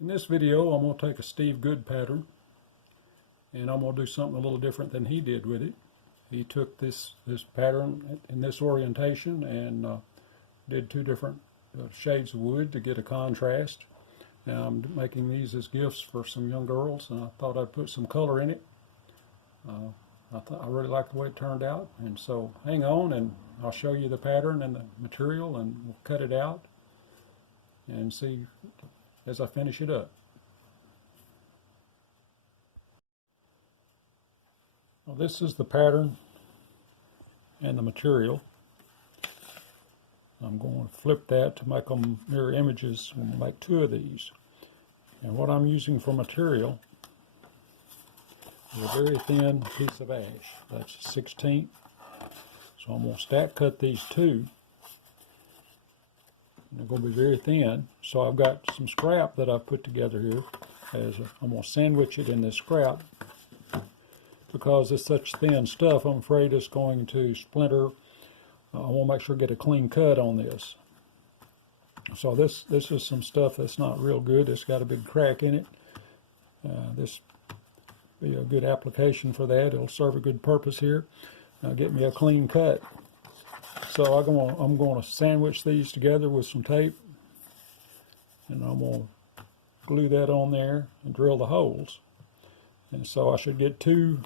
In this video, I'm going to take a Steve Good pattern and I'm going to do something a little different than he did with it. He took this pattern in this orientation and did two different shades of wood to get a contrast. Now I'm making these as gifts for some young girls, and I thought I'd put some color in it. I really like the way it turned out, and so hang on and I'll show you the pattern and the material, and we'll cut it out and see as I finish it up. Well, this is the pattern and the material. I'm going to flip that to make them mirror images. I'm going to make two of these. And what I'm using for material is a very thin piece of ash. That's a 16th. So I'm going to stack cut these two. And they're going to be very thin. So I've got some scrap that I've put together here. I'm going to sandwich it in this scrap. Because it's such thin stuff, I'm afraid it's going to splinter. I want to make sure I get a clean cut on this. So this is some stuff that's not real good. It's got a big crack in it. This be a good application for that. It'll serve a good purpose here. Get me a clean cut. So I'm going to sandwich these together with some tape, and I'm going to glue that on there and drill the holes. And so I should get two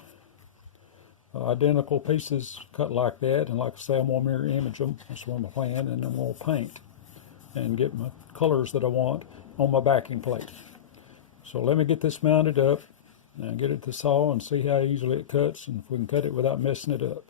identical pieces cut like that, and like I say, I'm going to mirror image them. That's what I'm planning, and I'm going to paint and get my colors that I want on my backing plate. So let me get this mounted up and get it to saw and see how easily it cuts, and if we can cut it without messing it up.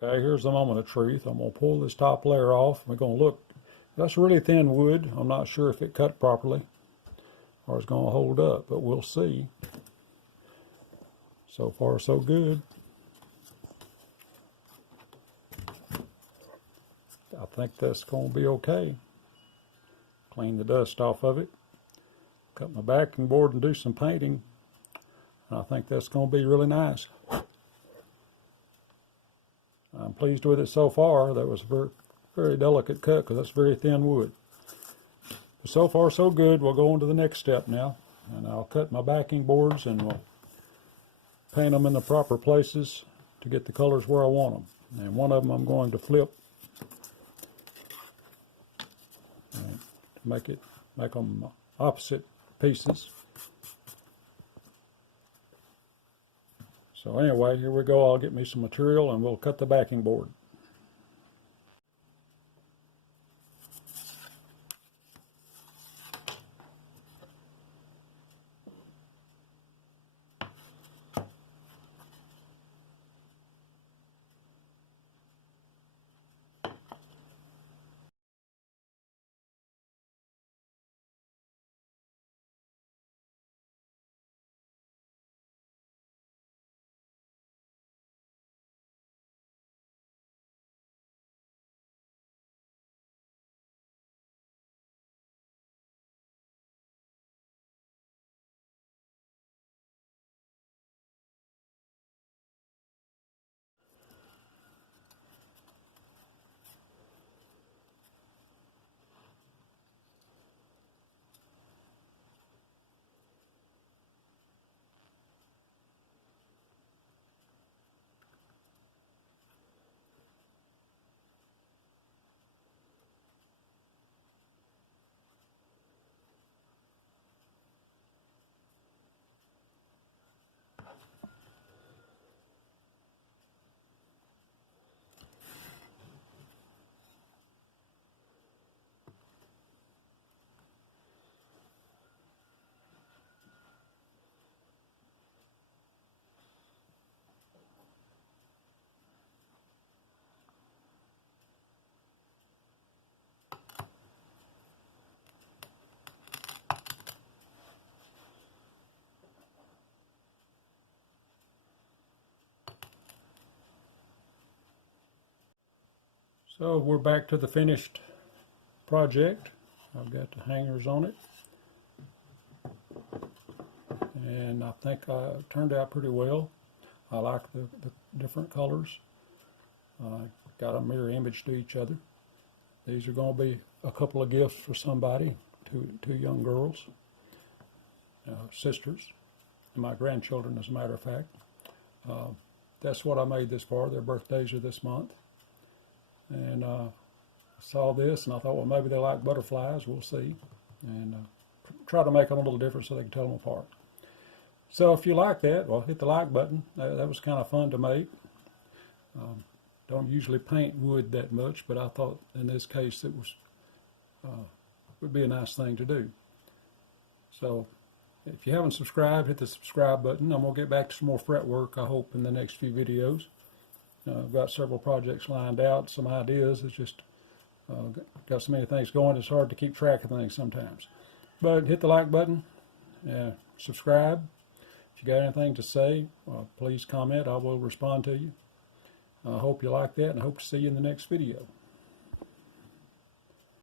Okay, here's the moment of truth. I'm going to pull this top layer off. We're going to look. That's really thin wood. I'm not sure if it cut properly or it's going to hold up, but we'll see. So far, so good. I think that's going to be okay. Clean the dust off of it. Cut my backing board and do some painting. And I think that's going to be really nice. I'm pleased with it so far. That was a very, very delicate cut because that's very thin wood. But so far, so good. We'll go on to the next step now. And I'll cut my backing boards and we'll paint them in the proper places to get the colors where I want them. And one of them I'm going to flip and to make them opposite pieces. So anyway, here we go. I'll get me some material and we'll cut the backing board. So we're back to the finished project. I've got the hangers on it. And I think it turned out pretty well. I like the different colors. Got a mirror image to each other. These are going to be a couple of gifts for somebody, two young girls, sisters, and my grandchildren, as a matter of fact. That's what I made this for. Their birthdays are this month. And I saw this and I thought, well, maybe they like butterflies. We'll see. And try to make them a little different so they can tell them apart. So if you like that, well, hit the like button. That was kind of fun to make. Don't usually paint wood that much, but I thought in this case it was would be a nice thing to do. So if you haven't subscribed, hit the subscribe button. I'm going to get back to some more fretwork, I hope, in the next few videos. I've got several projects lined out, some ideas. It's just got so many things going, it's hard to keep track of things sometimes. But hit the like button, subscribe. If you got anything to say, please comment. I will respond to you. I hope you like that, and I hope to see you in the next video.